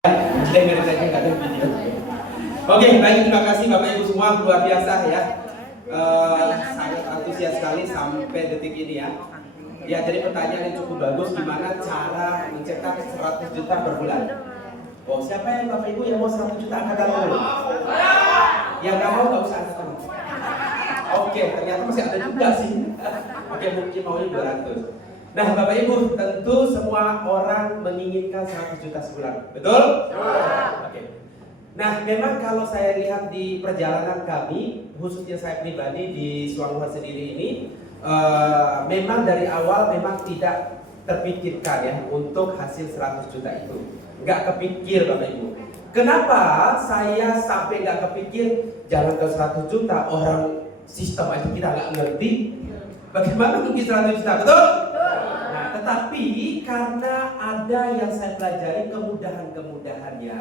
Oke, baik, terima kasih Bapak Ibu semua, luar biasa ya. Sangat antusias sekali sampai detik ini ya. Ya, jadi pertanyaan yang cukup bagus, gimana cara mencetak 100 juta per bulan? Oh, siapa yang Bapak Ibu yang mau 100 juta angkat tangan dulu? Yang nggak mau nggak usah angkat tangan. Oke, ternyata masih ada juga sih. Oke, mungkin maunya 200. Nah, Bapak Ibu, tentu semua orang menginginkan 100 juta sebulan, betul? Oke. Nah, memang kalau saya lihat di perjalanan kami, khususnya saya pribadi di Suangwar sendiri ini, memang dari awal memang tidak terpikirkan ya untuk hasil 100 juta itu. Nggak kepikir Bapak Ibu. Kenapa saya sampai nggak kepikir jalan ke 100 juta, orang sistem itu kita nggak ngerti. Bagaimana mungkin 100 juta, betul? Nah, tetapi karena ada yang saya pelajari kemudahan-kemudahannya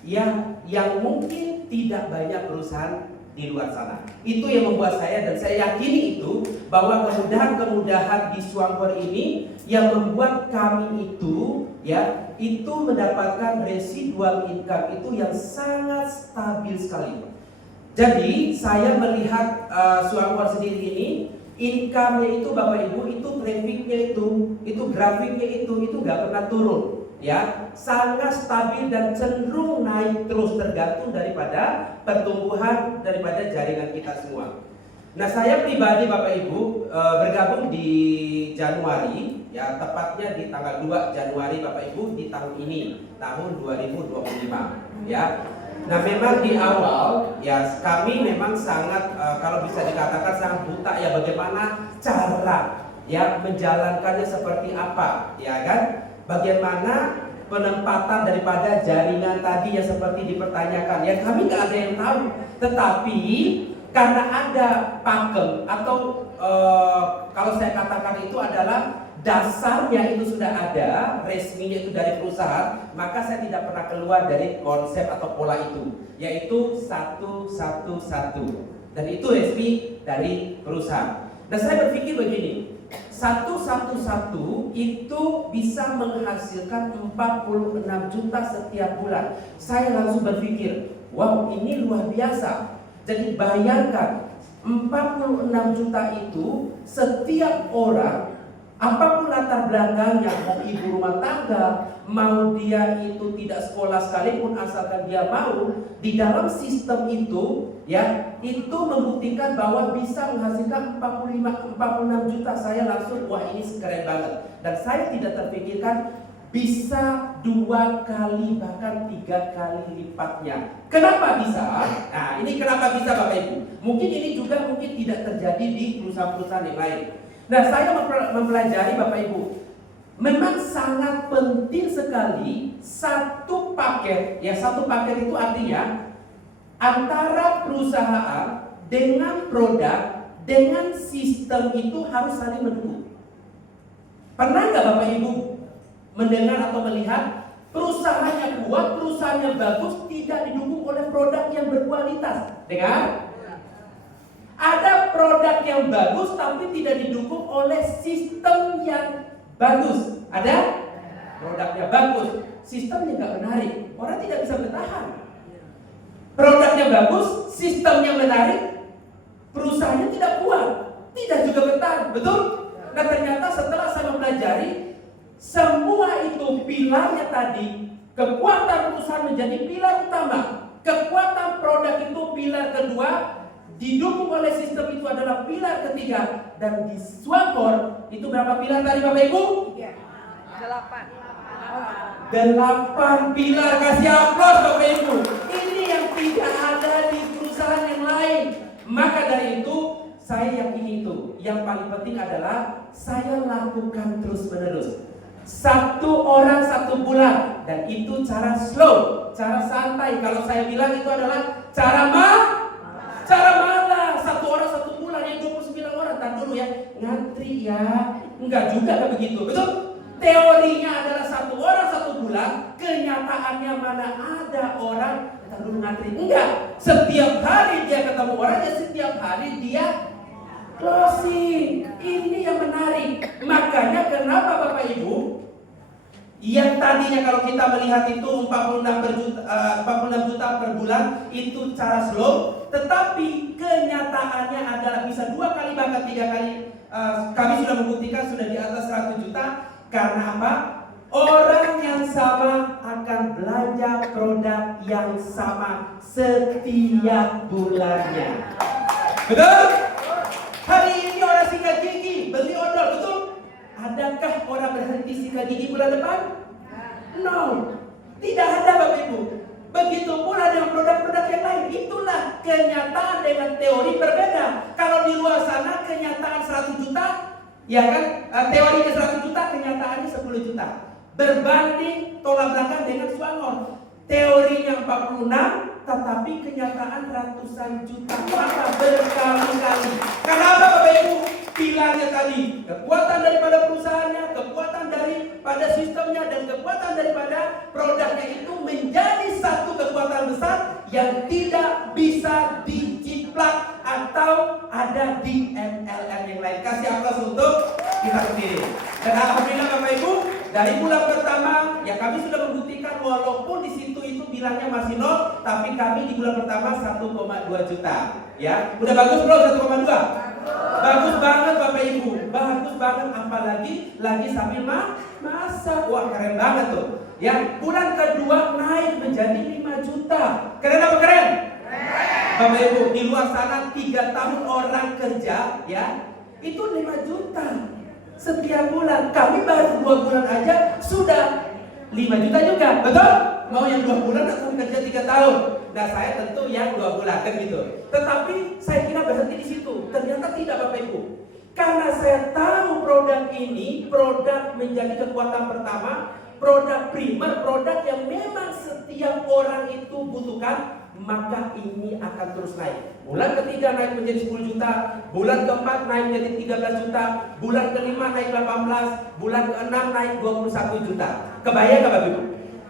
yang mungkin tidak banyak perusahaan di luar sana. Itu yang membuat saya, dan saya yakini itu, bahwa kemudahan-kemudahan di Suangwar ini yang membuat kami itu itu mendapatkan residual income itu yang sangat stabil sekali. Jadi saya melihat Suangwar sendiri ini, income-nya itu Bapak Ibu, itu traffic-nya itu grafiknya itu nggak pernah turun ya, sangat stabil dan cenderung naik terus tergantung daripada pertumbuhan daripada jaringan kita semua. Nah, saya pribadi Bapak Ibu bergabung di Januari ya, tepatnya di tanggal 2 Januari Bapak Ibu di tahun ini, tahun 2025 ya. Nah, memang di awal ya kami memang sangat kalau bisa dikatakan sangat buta ya, bagaimana cara ya menjalankannya seperti apa ya kan, bagaimana penempatan daripada jaringan tadi yang seperti dipertanyakan ya, kami nggak ada yang tahu. Tetapi karena ada pakem atau kalau saya katakan itu adalah dasarnya itu sudah ada, resminya itu dari perusahaan, maka saya tidak pernah keluar dari konsep atau pola itu, yaitu 111, dan itu resmi dari perusahaan. Dan saya berpikir begini, 111 itu bisa menghasilkan 46 juta setiap bulan. Saya langsung berpikir, wow, ini luar biasa. Jadi bayangkan 46 juta itu setiap orang, apapun latar belakangnya, mau ibu rumah tangga, mau dia itu tidak sekolah sekalipun, asalkan dia mau, di dalam sistem itu ya, itu membuktikan bahwa bisa menghasilkan 46 juta. Saya langsung, wah ini keren banget. Dan saya tidak terpikirkan bisa 2 kali bahkan 3 kali lipatnya. Kenapa bisa? Nah, ini kenapa bisa Bapak Ibu? Mungkin ini juga mungkin tidak terjadi di perusahaan-perusahaan yang lain. Nah, saya mempelajari Bapak Ibu, memang sangat penting sekali satu paket. Ya, satu paket itu artinya antara perusahaan dengan produk dengan sistem itu harus saling mendukung. Pernah nggak Bapak Ibu mendengar atau melihat perusahaannya kuat, perusahaannya bagus, tidak didukung oleh produk yang berkualitas? Dengar? Ada produk yang bagus tapi tidak didukung oleh sistem yang bagus. Ada? Produknya bagus, sistemnya nggak menarik, orang tidak bisa bertahan. Produknya bagus, sistemnya menarik, perusahaannya tidak kuat, tidak juga bertahan, betul? Nah, ternyata setelah saya mempelajari semua itu pilarnya tadi, kekuatan perusahaan menjadi pilar utama, kekuatan produk itu pilar kedua, didukung oleh sistem itu adalah pilar ketiga. Dan di Suangwar itu berapa pilar tadi Bapak Ibu? 8 pilar. Kasih aplaus Bapak Ibu. Ini yang tidak ada di perusahaan yang lain. Maka dari itu saya yakini itu yang paling penting adalah saya lakukan terus menerus. 1 orang 1 bulan, dan itu cara slow, cara santai. Kalau saya bilang itu adalah cara malas. 1 orang 1 bulan, yang 29 orang. Tar dulu ya, ngantri ya. Enggak juga kan begitu, betul? Teorinya adalah 1 orang 1 bulan, kenyataannya mana ada orang tar dulu ngantri. Enggak, setiap hari dia ketemu orang, ya setiap hari dia closing. Ini yang menarik. Makanya kenapa Bapak Ibu Yang tadinya kalau kita melihat itu 46 juta per bulan itu cara slow, tetapi kenyataannya adalah bisa 2 kali bahkan 3 kali. Kami sudah membuktikan sudah di atas 100 juta. Karena apa? Orang yang sama akan belanja produk yang sama setiap bulannya. Betul? Hari ini orang sikat gigi beli odol, betul? Adakah orang berhenti sikat gigi bulan depan? No, tidak ada Bapak Ibu. Begitu pula dengan produk-produk yang lain. Itulah kenyataan dengan teori berbeda. Kalau di luar sana kenyataan 100 juta, ya kan? Teorinya 100 juta, kenyataannya 10 juta. Berbanding tolak belakang dengan Swangor. Teorinya 46, tetapi kenyataan ratusan juta. Maka berkali-kali. Kenapa Bapak Ibu? Pilarnya tadi, kekuatan daripada perusahaannya, kekuatan daripada sistemnya, dan kekuatan daripada produknya itu menjadi satu kekuatan besar yang tidak bisa diciplak atau ada di MLM yang lain. Kasih aplaus untuk kita sendiri. Dan alhamdulillah Bapak Ibu, dari bulan pertama ya kami sudah membuktikan walaupun di situ itu bilangnya masih nol, tapi kami di bulan pertama 1,2 juta. Ya, udah bagus belum 1,2? Bagus banget Bapak Ibu, bagus banget, apalagi lagi sambil masak. Wah, keren banget tuh. Ya, bulan kedua naik menjadi 5 juta. Keren apa keren? Bapak Ibu, di luar sana 3 tahun orang kerja ya, itu 5 juta setiap bulan. Kami baru 2 bulan aja sudah 5 juta juga, betul? Mau yang 2 bulan atau kerja 3 tahun? Nah, saya tentu yang 2 bulan kan gitu. Tetapi saya kira berhenti di situ. Ternyata tidak Bapak Ibu. Karena saya tahu produk ini, produk menjadi kekuatan pertama, produk primer, produk yang memang setiap orang itu butuhkan, maka ini akan terus naik. Bulan ketiga naik menjadi 10 juta, bulan keempat naik menjadi 13 juta, bulan kelima naik 18, bulan keenam naik 21 juta. Kebayang nggak Bapak Ibu?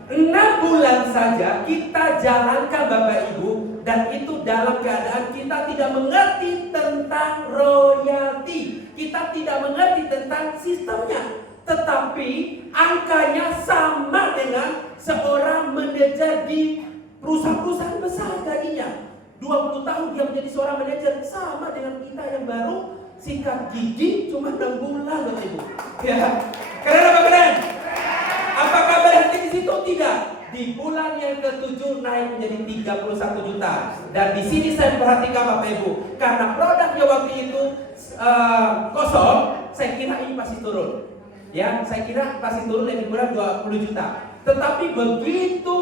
6 bulan saja kita jalankan Bapak Ibu, dan itu dalam keadaan kita tidak mengerti tentang royalti, kita tidak mengerti tentang sistemnya, tetapi angkanya sama dengan seorang manajer di perusahaan-perusahaan besar gajinya. 20 tahun dia menjadi seorang manajer, sama dengan kita yang baru sikat gigi cuma 6 bulan Bapak Ibu. Ya. Keren apa keren? Apakah berhenti di situ? Tidak. Di bulan yang ke-7 naik menjadi 31 juta. Dan di sini saya perhatikan Bapak Ibu, karena produknya waktu itu kosong, saya kira ini pasti turun. Ya, saya kira pasti turun lebih kurang 20 juta. Tetapi begitu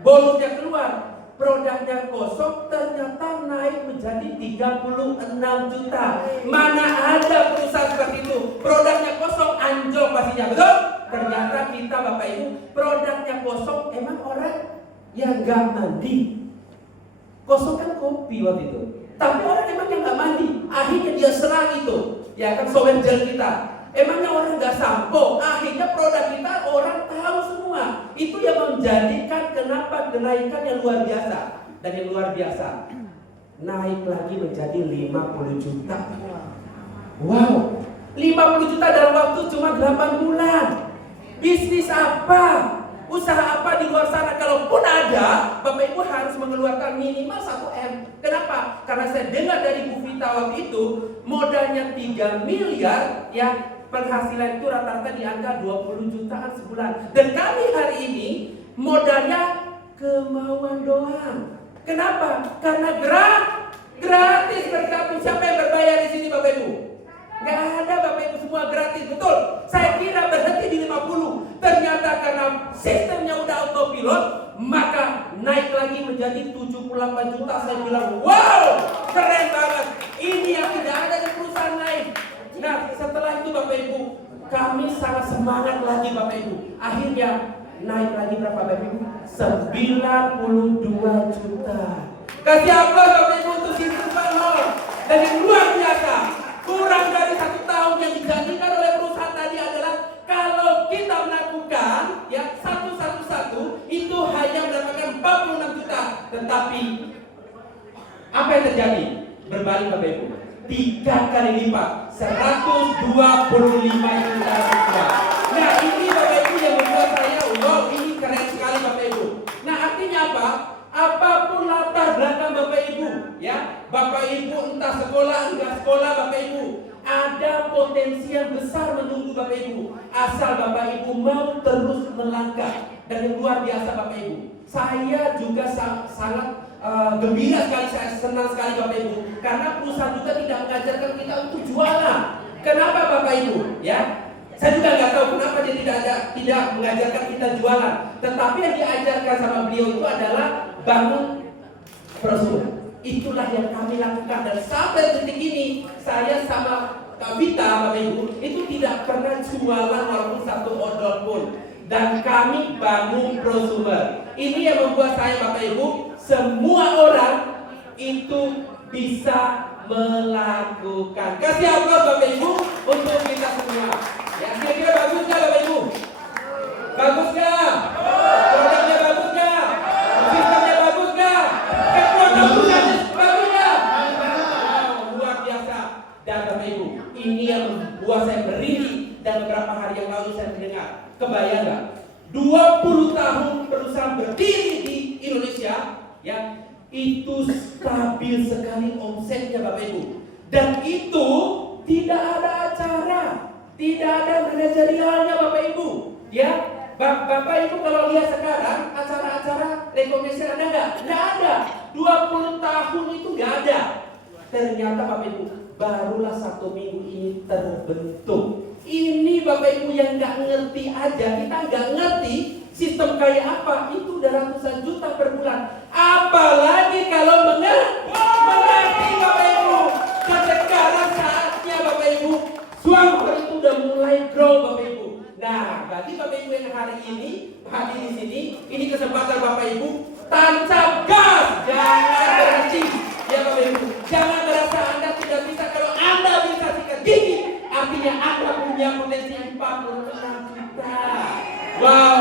bonusnya keluar, produknya kosong, ternyata naik menjadi 36 juta. Mana ada perusahaan seperti itu, produknya kosong anjlok pastinya, betul? Ternyata kita Bapak Ibu, produknya kosong, emang orang yang gak mandi. Kosong kan kopi waktu itu, tapi orang emang yang gak mandi, akhirnya dia serang itu, ya kan, software gel kita. Emangnya orang gak sampo, akhirnya produk kita orang tahu semua. Itu yang menjadikan kenapa kenaikan yang luar biasa. Dan yang luar biasa, naik lagi menjadi 50 juta. Wow, 50 juta dalam waktu cuma 8 bulan. Bisnis apa? Usaha apa di luar sana? Kalaupun ada, Bapak Ibu harus mengeluarkan minimal 1 M. Kenapa? Karena saya dengar dari Bu Vita waktu itu, modalnya 3 miliar, ya, penghasilan itu rata-rata di angka 20 jutaan sebulan. Dan kami hari ini modalnya kemauan doang. Kenapa? Karena gratis bergabung. Siapa yang berbayar di sini Bapak Ibu? Gak ada Bapak Ibu, semua gratis, betul. Saya kira berhenti di 50. Ternyata karena sistemnya udah autopilot, maka naik lagi menjadi 78 juta. Saya bilang, wow, keren banget. Ini yang tidak ada di perusahaan lain. Nah, setelah itu Bapak Ibu, kami sangat semangat lagi Bapak Ibu. Akhirnya naik lagi berapa Bapak Ibu? 92 juta. Kasih aplaus Bapak Ibu untuk sistem Swangor. Dan yang luar biasa, kurang dari 1 tahun yang dijanjikan oleh perusahaan tadi adalah kalau kita melakukan ya satu itu hanya mendapatkan 46 juta. Tetapi apa yang terjadi? Berbalik Bapak Ibu, 3 kali lipat, 125 juta rupiah. Nah, ini Bapak Ibu yang membuat saya Bapak Ibu entah sekolah, enggak sekolah Bapak Ibu, ada potensi yang besar menunggu Bapak Ibu. Asal Bapak Ibu mau terus melangkah. Dan yang luar biasa Bapak Ibu, saya juga sangat gembira sekali, saya senang sekali Bapak Ibu, karena perusahaan juga tidak mengajarkan kita untuk jualan. Kenapa Bapak Ibu? Ya, saya juga nggak tahu kenapa dia tidak mengajarkan kita jualan. Tetapi yang diajarkan sama beliau itu adalah bangun prosumer. Itulah yang kami lakukan, dan sampai detik ini saya sama Kak Vita Bapak Ibu itu tidak pernah jualan walaupun 1 odol pun. Dan kami bangun prosumer. Ini yang membuat saya Bapak Ibu, semua orang itu bisa melakukan. Kasih aplaus Bapak Ibu untuk kita semua. Ya, kira-kira bagus nggak Bapak Ibu? Bagus nggak? Produknya bagus nggak? Sistemnya bagus nggak? Bagus nggak? Luar biasa. Dan Bapak Ibu, ini yang membuat saya berdiri, dan beberapa hari yang lalu saya mendengar. Kebayang nggak? 20 tahun perusahaan berdiri di Indonesia, ya, itu stabil sekali omsetnya Bapak Ibu. Dan itu tidak ada acara, tidak ada manajerialnya Bapak Ibu. Ya, Bapak Ibu kalau lihat sekarang acara-acara recognition ada nggak? Nggak ada. 20 tahun itu nggak ada. Ternyata Bapak Ibu, barulah 1 minggu ini terbentuk. Ini Bapak Ibu yang nggak ngerti aja, kita nggak ngerti sistem kayak apa, itu udah ratusan juta per bulan. Apalagi kalau mengerti Bapak Ibu. Dan sekarang saatnya Bapak Ibu, suara itu udah mulai grow Bapak Ibu. Nah, bagi Bapak Ibu yang hari ini hadir di sini, ini kesempatan Bapak Ibu, tancap gas, jangan berhenti. Ya Bapak Ibu, jangan merasa Anda tidak bisa. Kalau Anda bisa sikat gigi, artinya Anda punya potensi 46 juta. Wow,